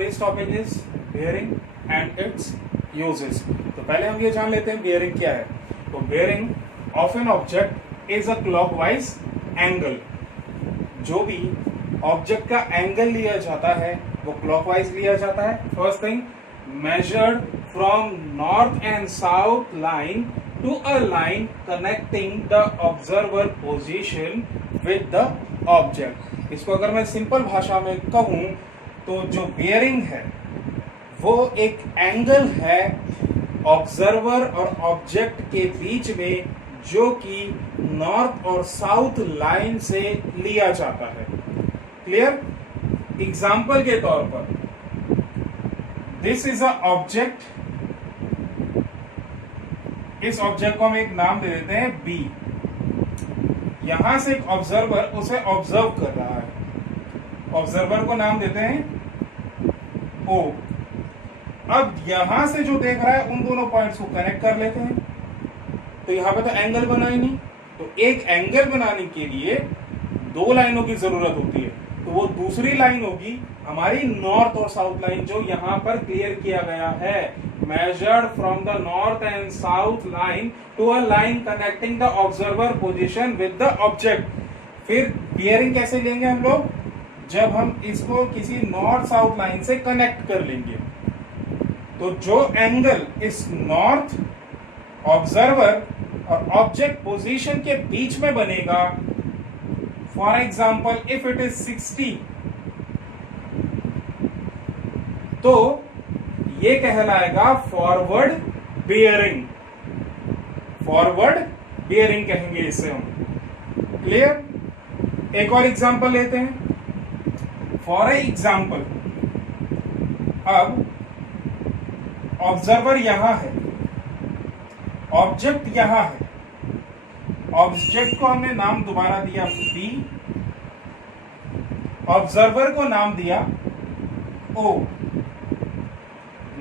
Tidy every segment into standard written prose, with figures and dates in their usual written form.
today's topic is bearing and its uses. तो पहले हम ये जान लेते हैं bearing क्या है. तो bearing of an object is a clockwise angle. जो भी ऑब्जेक्ट का एंगल लिया जाता है वो क्लॉकवाइज लिया जाता है. First thing, measured from north and south line to a line connecting the observer position with the object. इसको अगर मैं सिंपल भाषा में कहूं तो जो बियरिंग है वो एक एंगल है ऑब्जर्वर और ऑब्जेक्ट के बीच में, जो कि नॉर्थ और साउथ लाइन से लिया जाता है. क्लियर? एग्जाम्पल के तौर पर, दिस इज अ ऑब्जेक्ट. इस ऑब्जेक्ट को हम एक नाम दे देते हैं बी. यहां से एक ऑब्जर्वर उसे ऑब्जर्व कर रहा है. ऑब्जर्वर को नाम देते हैं ओ. अब यहां से जो देख रहा है उन दोनों पॉइंट्स को कनेक्ट कर लेते हैं. तो यहां पे तो एंगल बना ही नहीं. तो एक एंगल बनाने के लिए दो लाइनों की जरूरत होती है. तो वो दूसरी लाइन होगी हमारी नॉर्थ और साउथ लाइन, जो यहां पर क्लियर किया गया है. measured from the north and south line to a line connecting the observer position with the object. फिर बियरिंग कैसे लेंगे हम लोग? जब हम इसको किसी नॉर्थ साउथ लाइन से कनेक्ट कर लेंगे. तो जो एंगल इस नॉर्थ ऑब्जर्वर और ऑब्जेक्ट पोजीशन के बीच में बनेगा, for example if it is 60, तो ये कहलाएगा फॉरवर्ड बियरिंग. फॉरवर्ड बियरिंग कहेंगे इसे हम. क्लियर? एक और एग्जांपल लेते हैं. फॉर एग्जांपल, अब ऑब्जर्वर यहां है, ऑब्जेक्ट यहां है. ऑब्जेक्ट को हमने नाम दोबारा दिया बी, ऑब्जर्वर को नाम दिया ओ.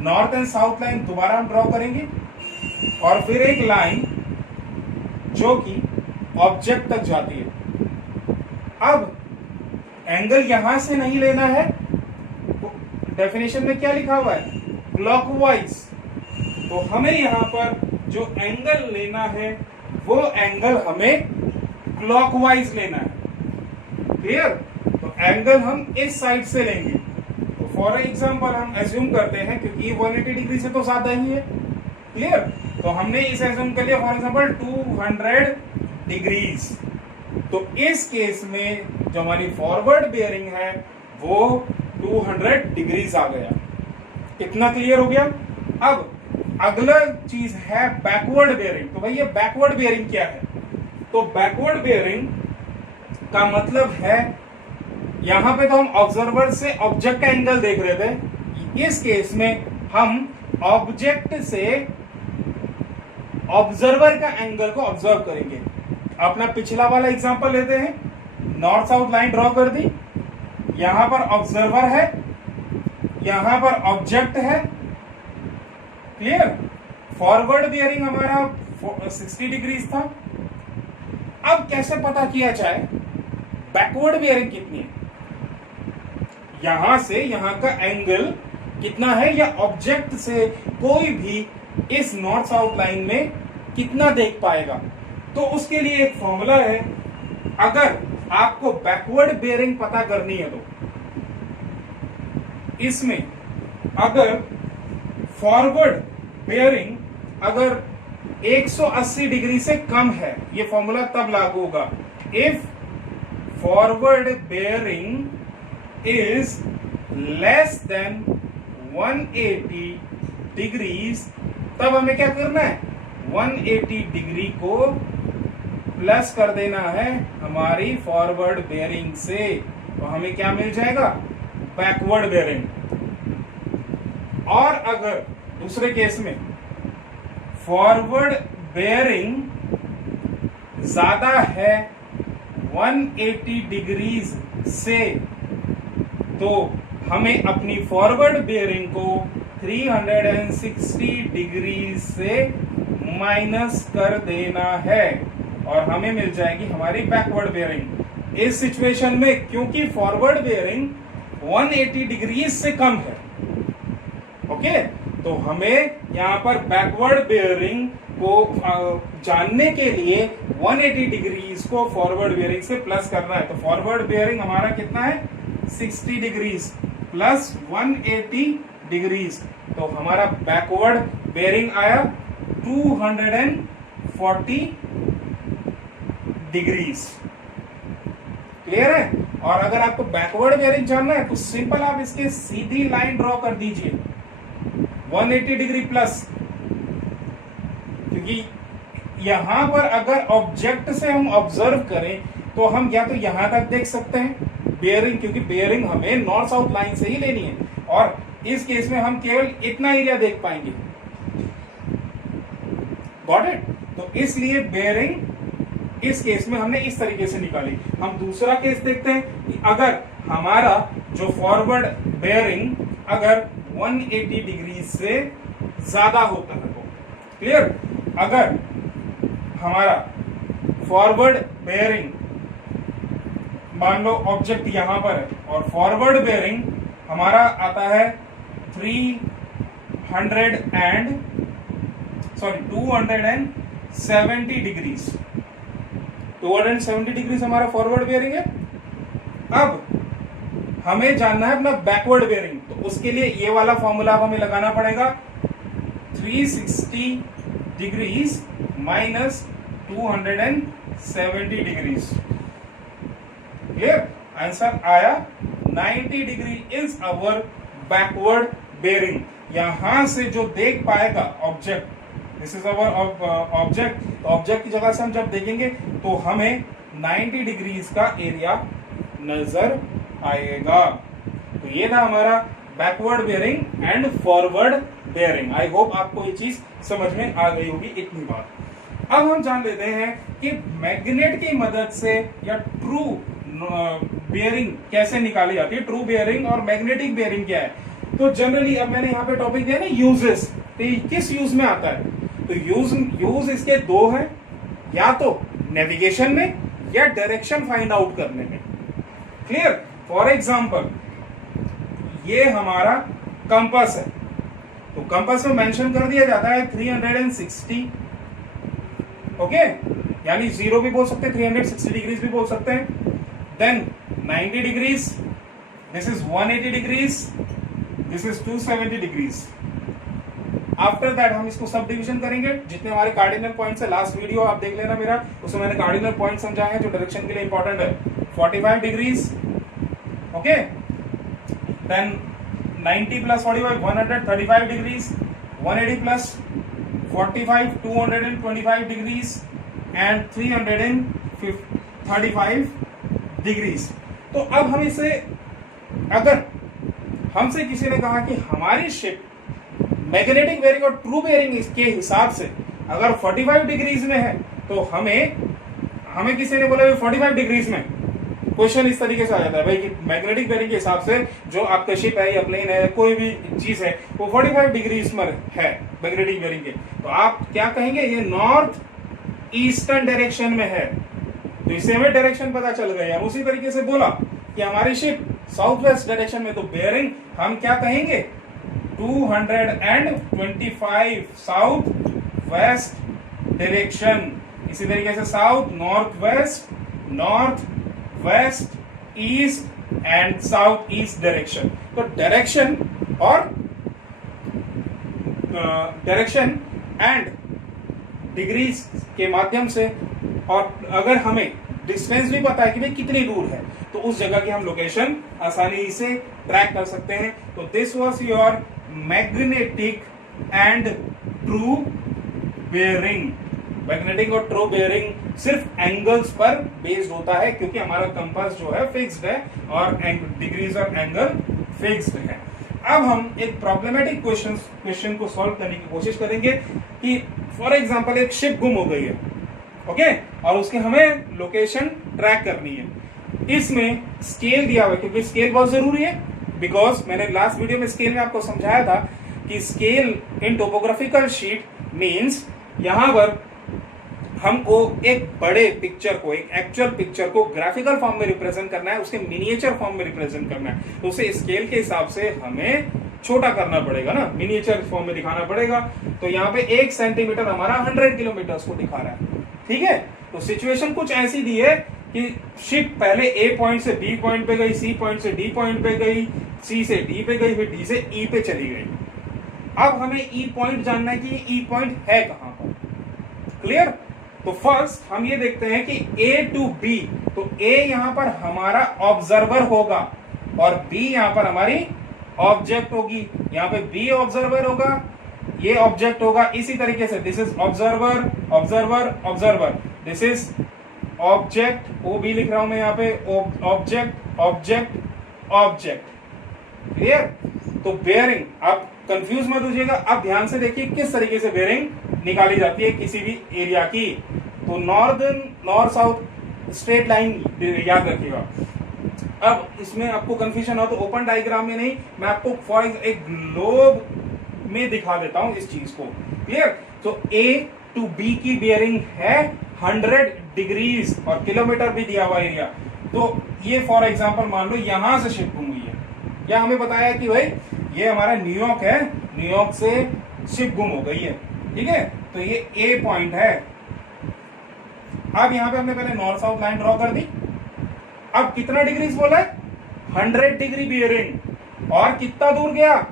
नॉर्थ एंड साउथ लाइन दोबारा हम ड्रॉ करेंगे और फिर एक लाइन जो कि ऑब्जेक्ट तक जाती है. अब एंगल यहां से नहीं लेना है. तो डेफिनेशन में क्या लिखा हुआ है? क्लॉकवाइज. तो हमें यहां पर जो एंगल लेना है वो एंगल हमें क्लॉकवाइज लेना है. क्लियर? तो एंगल हम इस साइड से लेंगे. फॉर एग्जाम्पल हम एज्यूम करते हैं, क्योंकि 180 डिग्री से तो ज्यादा ही है. क्लियर? तो हमने इस एज्यूम कर लिया फॉर एग्जाम्पल 200 डिग्रीज. तो इस केस में जो हमारी फॉरवर्ड बियरिंग है वो 200 डिग्रीज आ गया. इतना क्लियर हो गया? अब अगला चीज है बैकवर्ड बियरिंग. तो भाई ये बैकवर्ड बियरिंग क्या है? तो बैकवर्ड बियरिंग का मतलब है, यहां पे तो हम ऑब्जर्वर से ऑब्जेक्ट का एंगल देख रहे थे. इस केस में हम ऑब्जेक्ट से ऑब्जर्वर का एंगल को ऑब्जर्व करेंगे. अपना पिछला वाला एग्जांपल लेते हैं. नॉर्थ साउथ लाइन ड्रॉ कर दी. यहां पर ऑब्जर्वर है, यहां पर ऑब्जेक्ट है. क्लियर? फॉरवर्ड बियरिंग हमारा 60 डिग्रीज था. अब कैसे पता किया जाए बैकवर्ड बियरिंग कितनी है? यहां से यहां का एंगल कितना है, या ऑब्जेक्ट से कोई भी इस नॉर्थ साउथ लाइन में कितना देख पाएगा? तो उसके लिए एक फॉर्मूला है. अगर आपको बैकवर्ड बियरिंग पता करनी है तो इसमें अगर फॉरवर्ड बियरिंग अगर 180 डिग्री से कम है, ये फॉर्मूला तब लागू होगा. If forward bearing is less than 180 degrees, तब हमें क्या करना है? 180 डिग्री को प्लस कर देना है हमारी फॉरवर्ड बियरिंग से. तो हमें क्या मिल जाएगा? Backward bearing. और अगर दूसरे केस में फॉरवर्ड बियरिंग ज्यादा है 180 डिग्रीज से, तो हमें अपनी फॉरवर्ड बियरिंग को 360 डिग्री से माइनस कर देना है और हमें मिल जाएगी हमारी बैकवर्ड बियरिंग. इस सिचुएशन में क्योंकि फॉरवर्ड बियरिंग 180 डिग्री से कम है, ओके, तो हमें यहाँ पर बैकवर्ड बेयरिंग को जानने के लिए 180 डिग्रीज को फॉरवर्ड बेयरिंग से प्लस करना है। तो फॉरवर्ड बेयरिंग हमारा कितना है 60 डिग्रीज प्लस 180 डिग्रीज, तो हमारा बैकवर्ड बेयरिंग आया 240 डिग्रीज। क्लियर है? और अगर आपको बैकवर्ड बेयरिंग जानना है तो सिंपल आप इसके सीधी लाइन ड्रॉ कर दीजिए 180 डिग्री प्लस, क्योंकि यहां पर अगर ऑब्जेक्ट से हम ऑब्जर्व करें तो हम या तो यहां तक देख सकते हैं बेयरिंग, क्योंकि बेयरिंग हमें नॉर्थ साउथ लाइन से ही लेनी है, और इस केस में हम केवल इतना एरिया देख पाएंगे। Got it? तो इसलिए बेयरिंग इस केस में हमने इस तरीके से निकाली। हम दूसरा केस देखते हैं कि अगर हमारा जो फॉरवर्ड बेयरिंग अगर 180 डिग्री से ज्यादा होता है तो क्लियर, अगर हमारा फॉरवर्ड बेयरिंग मान लो ऑब्जेक्ट यहां पर है और फॉरवर्ड बेयरिंग हमारा आता है 270 डिग्रीज, 270 डिग्रीज हमारा फॉरवर्ड बेयरिंग है। अब हमें जानना है अपना बैकवर्ड बेयरिंग, तो उसके लिए ये वाला फॉर्मूला हमें लगाना पड़ेगा 360 degrees minus 270 degrees. Clear? Answer आया 90 degree is our backward bearing. यहां से जो देख पाएगा object, this is our object, object की जगह से हम जब देखेंगे तो हमें 90 डिग्रीज का एरिया नजर आएगा। तो ये था हमारा backward bearing and forward bearing. I hope आपको ये चीज समझ में आ गई होगी इतनी बात। अब हम जान लेते हैं कि मैग्नेट की मदद से या ट्रू बेयरिंग कैसे निकाली जाती है, ट्रू बेयरिंग और मैग्नेटिक बेयरिंग क्या है। तो जनरली अब मैंने यहाँ पे टॉपिक दिया ना यूजेस, तो किस यूज में आता है, तो यूज इसके दो हैं, या तो नेविगेशन में या डायरेक्शन फाइंड आउट करने में। क्लियर? फॉर एग्जाम्पल ये हमारा कंपास है, तो कंपास में मेंशन कर दिया जाता है 360, ओके, यानी 0 भी बोल सकते हैं, 360 डिग्रीज भी बोल सकते हैं, then 90 degrees, this is 180 degrees, this is 270 degrees. After that हम इसको सब डिविजन करेंगे, जितने हमारे कार्डिनल पॉइंट्स है, लास्ट वीडियो आप देख लेना मेरा, उसमें मैंने कार्डिनल पॉइंट समझाए हैं जो डायरेक्शन के लिए इंपॉर्टेंट है। 45 degrees, okay, then 90 plus 45 135 degrees, 180 plus 45 225 degrees and 335 degrees. तो अब हम इसे, अगर हमसे किसी ने कहा कि हमारी शिप मैग्नेटिक बेयरिंग और ट्रू बेयरिंग के हिसाब से अगर 45 डिग्रीज में है, तो हमें किसी ने बोला 45 डिग्रीज में, क्वेश्चन इस तरीके से आ जाता है भाई कि मैग्नेटिक बेयरिंग के हिसाब से जो आपका शिप है या प्लेन है कोई भी चीज है वो 45 डिग्रीज में है मैग्नेटिक बेयरिंग के, तो आप क्या कहेंगे, ये नॉर्थ ईस्टर्न डायरेक्शन में है। तो इससे हमें डायरेक्शन पता चल गया। उसी तरीके से बोला कि हमारी शिप साउथ वेस्ट डायरेक्शन में, तो बेयरिंग हम क्या कहेंगे 225 साउथ वेस्ट डायरेक्शन। इसी तरीके से south north west east and south east direction. तो डायरेक्शन एंड डिग्रीज के माध्यम से, और अगर हमें डिस्टेंस भी पता है कि भाई कितनी दूर है, तो उस जगह की हम लोकेशन आसानी से ट्रैक कर सकते हैं। तो this was your magnetic and true bearing. Magnetic और ट्रू बेयरिंग सिर्फ एंगल्स पर बेस्ड होता है, क्योंकि हमारा कंपास जो है फिक्स्ड है और डिग्रीज और एंगल फिक्स्ड है। अब हम एक प्रॉब्लमेटिक क्वेश्चन को सॉल्व करने की कोशिश करेंगे कि फॉर एग्जांपल एक शिप गुम हो गई है, ओके, और उसके हमें लोकेशन ट्रैक करनी है। इसमें स्केल दिया हुआ है, क्योंकि स्केल बहुत जरूरी है, बिकॉज मैंने लास्ट वीडियो में स्केल में आपको समझाया था कि scale in topographical sheet means यहां पर हमको एक बड़े पिक्चर को, एक एक्चुअल पिक्चर को ग्राफिकल फॉर्म में रिप्रेजेंट करना है, उसके मिनिएचर फॉर्म में रिप्रेजेंट करना है, तो उसे स्केल के हिसाब से हमें छोटा करना पड़ेगा ना, मिनिएचर फॉर्म में दिखाना पड़ेगा। तो यहाँ पे 1 सेंटीमीटर हमारा 100 किलोमीटर को दिखा रहा है, ठीक है। तो सिचुएशन कुछ ऐसी दी है कि शिप पहले ए पॉइंट से बी पॉइंट पे गई, सी पॉइंट से डी पॉइंट पे गई, सी से डी पे गई, फिर डी से ई पे चली गई। अब हमें ई पॉइंट जानना है कि ई पॉइंट है कहां पर, क्लियर। तो फर्स्ट हम ये देखते हैं कि ए टू बी, तो ए यहां पर हमारा ऑब्जर्वर होगा और बी यहां पर हमारी ऑब्जेक्ट होगी। यहां पे बी ऑब्जर्वर होगा, ये ऑब्जेक्ट होगा। इसी तरीके से this is observer observer observer, this is object, O B लिख रहा हूं मैं यहाँ पे, ऑब्जेक्ट ऑब्जेक्ट ऑब्जेक्ट, क्लियर। तो बेयरिंग, आप कंफ्यूज मत होइएगा, आप ध्यान से देखिए किस तरीके से बेयरिंग निकाली जाती है किसी भी एरिया की। तो नॉर्थ साउथ स्ट्रेट लाइन याद रखिएगा। अब इसमें आपको कंफ्यूजन हो तो ओपन डायग्राम में नहीं, मैं आपको फॉर एक ग्लोब में दिखा देता हूं इस चीज को, क्लियर। तो ए टू बी की बेयरिंग है 100 डिग्रीज और किलोमीटर भी दिया हुआ एरिया। तो ये फॉर एग्जांपल मान लो यहां से शिप घूम हुई है, या हमें बताया कि भाई ये हमारा न्यूयॉर्क है, न्यूयॉर्क से शिप गुम हो गई है, ठीक है। तो ये ए पॉइंट है। अब यहां पे हमने पहले नॉर्थ साउथ लाइन ड्रॉ कर दी। अब कितना डिग्रीज बोला है, 100 डिग्री बियरिंग, और कितना दूर गया,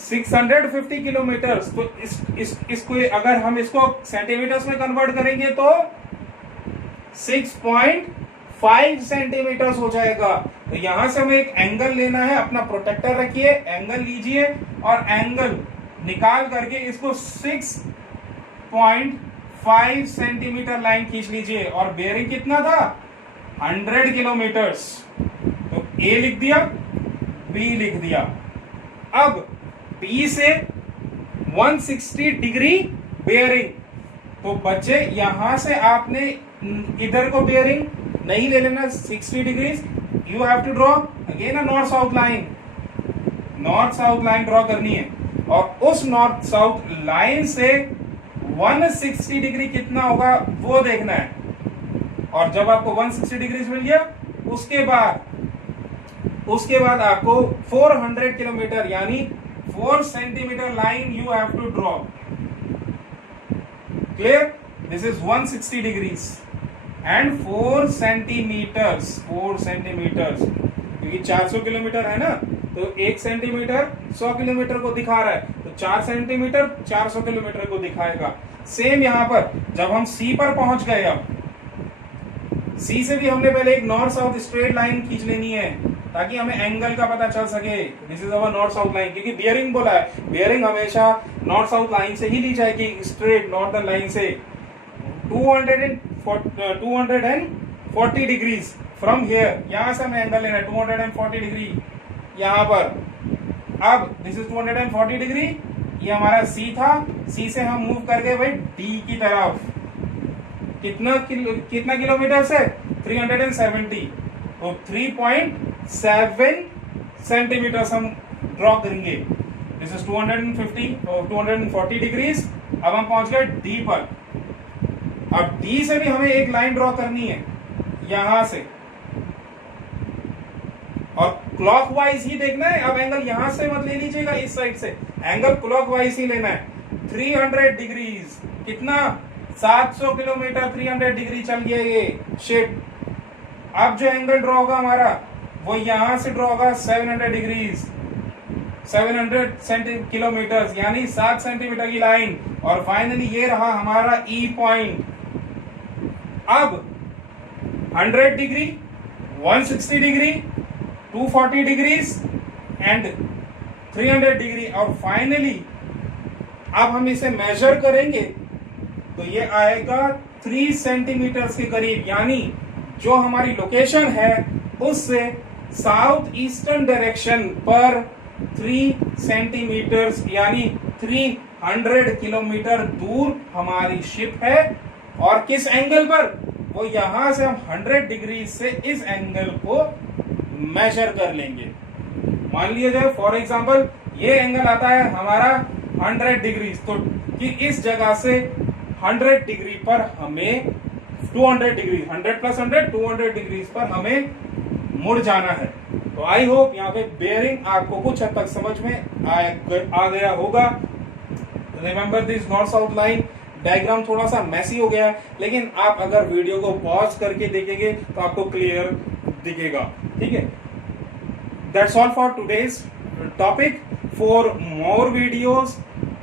650 किलोमीटर। तो इसको अगर हम इसको सेंटीमीटर्स में कन्वर्ट करेंगे तो 6.5 सेंटीमीटर्स हो जाएगा। तो यहां से हमें एक एंगल लेना है, अपना प्रोटेक्टर रखिए, एंगल लीजिए और एंगल निकाल करके इसको 6.5 सेंटीमीटर लाइन खींच लीजिए। और बेयरिंग कितना था, 100 किलोमीटर्स। तो ए लिख दिया, बी लिख दिया। अब बी से 160 डिग्री बेयरिंग, तो बच्चे यहां से आपने इधर को बेयरिंग नहीं ले लेना 60 degree, you have to draw again a north south line. North south line draw करनी है और उस नॉर्थ साउथ लाइन से 160 डिग्री कितना होगा वो देखना है। और जब आपको 160 डिग्री मिल गया, उसके बाद आपको 400 किलोमीटर यानी 4 centimetre line you have to draw, clear. This is 160 degrees and 4 centimetres, क्योंकि 400 किलोमीटर है ना, तो 1 सेंटीमीटर 100 किलोमीटर को दिखा रहा है, तो 4 सेंटीमीटर 400 किलोमीटर को दिखाएगा। सेम यहां पर जब हम सी पर पहुंच गए, अब सी से भी हमने पहले एक नॉर्थ साउथ स्ट्रेट लाइन खींच लेनी है ताकि हमें एंगल का पता चल सके। This is our north south line, क्योंकि बियरिंग बोला है, बियरिंग हमेशा नॉर्थ साउथ लाइन से ही ली जाएगी, स्ट्रेट नॉर्दर्न लाइन से। 240 डिग्रीज फ्रॉम हियर, यहां से हमें एंगल लेना है 240 डिग्री यहां पर। अब दिस इज 240 डिग्री, ये हमारा सी था, सी से हम मूव कर गए भाई डी की तरफ। कितना किलोमीटर से, 370, तो 3.7 सेंटीमीटर हम ड्रॉ करेंगे। This is 240 degrees. अब हम पहुंच गए डी पर। अब डी से भी हमें एक लाइन ड्रॉ करनी है यहां से, और क्लॉकवाइज ही देखना है। अब एंगल यहां से मत ले लीजिएगा, इस साइड से एंगल क्लॉकवाइज ही लेना है। 300 डिग्रीज, कितना, 700 किलोमीटर 300 डिग्री चल गया ये शिप। अब जो एंगल ड्रॉ होगा हमारा वो यहां से ड्रॉ होगा 700 डिग्रीज, 700 किलोमीटर यानी 7 सेंटीमीटर की लाइन। और फाइनली ये रहा हमारा ई पॉइंट। अब 100 degree, 160 degree, 240 degrees and 300 degree, और फाइनली अब हम इसे मेजर करेंगे तो ये आएगा 3 सेंटीमीटर के करीब, यानी जो हमारी लोकेशन है उससे साउथ ईस्टर्न डायरेक्शन पर 3 सेंटीमीटर यानी 300 किलोमीटर दूर हमारी शिप है। और किस एंगल पर, वो यहां से हम 100 डिग्री से इस एंगल को मेजर कर लेंगे। मान लिया जाए फॉर एग्जांपल ये एंगल आता है हमारा 100 डिग्री, तो कि इस जगह से 100 डिग्री पर हमें 200 डिग्री 100 प्लस 100 200 डिग्री पर हमें मुड़ जाना है। तो आई होप यहाँ पे बेयरिंग आपको कुछ हद तक समझ में आ गया होगा। Remember this north south line diagram थोड़ा सा मैसी हो गया है, लेकिन आप अगर वीडियो को पॉज करके देखेंगे तो आपको क्लियर दिखेगा। ठीक है, that's all for today's topic. For more videos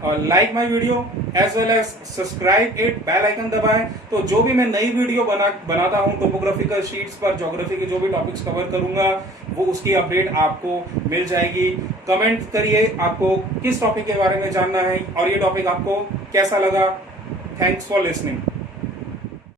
like my video as well as subscribe it, bell icon दबाएं। तो जो भी मैं नई वीडियो बनाता हूं टोपोग्राफिकल शीट्स पर ज्योग्राफी के जो भी टॉपिक्स कवर करूंगा वो उसकी अपडेट आपको मिल जाएगी। कमेंट करिए आपको किस टॉपिक के बारे में जानना है और ये टॉपिक आपको कैसा लगा। Thanks for listening.